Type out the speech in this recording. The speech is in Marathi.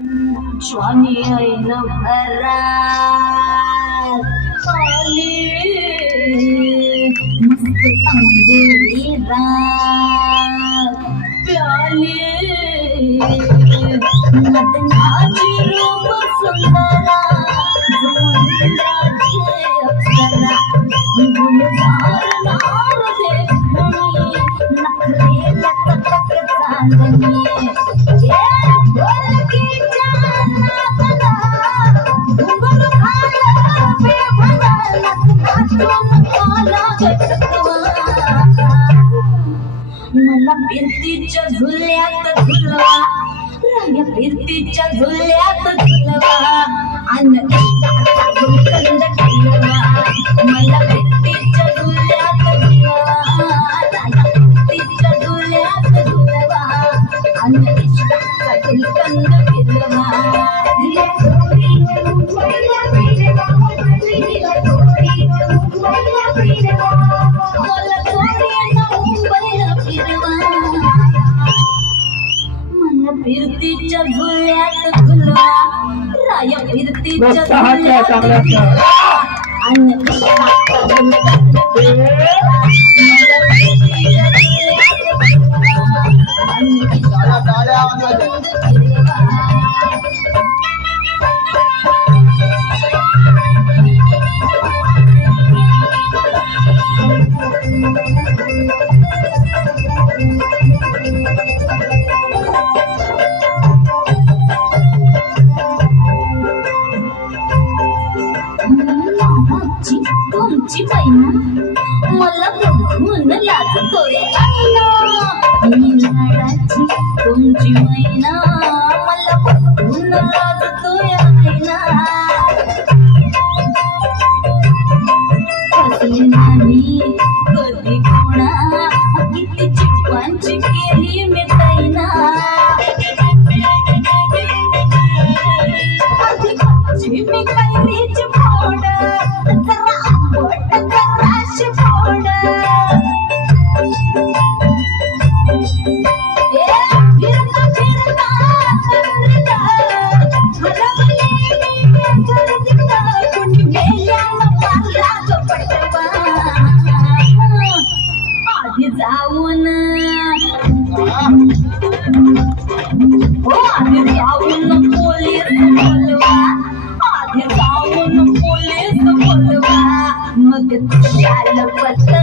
स्वामी ऐन भरात आली मस्त अंधेरी रात प्याली मदनाची रूप सुंदरा जोंधळाची अप्सरा गुलजार नार देखणी नखरेला तटक चांदणी मला फिरतीच्या झुल्यात झुलवा राया फिरतीच्या झुल्यात झुलवा अन इष्टाचा झुलकंद ठेवा मला फिरतीच्या झुल्यात झुलवा राया फिरतीच्या झुल्यात झुलवा अन इष्टाचा झुलकंद फिरवा फिरतीच्या झुल्यात झुलवा राया फिरतीच्या झुल्यात झुलवा अन इष्टाचा झुलकंद फिरवा मला फिरतीच्या झुल्यात झुलवा अन इष्टाचा झुलकंद फिरवा तुमची मैना मला बघून लाजतोय ऐना नीलाडाची तुमची मैना मला बघून लाजतोय ऐना हसले नाही कधी कोणा किती चिपांची केली मी तैना अधिकाची मी कैरीची फोड जरा आंबट जराशी फोड फिरता फिरता चंद्रिका हरवले मी गर्दीत कुणी मेल्यानं मारला ग पटवा आधी जाऊन आधी जाऊन पोलीस बोलवा आधी जाऊन पोलीस बोलवा मग खुशाल पत्र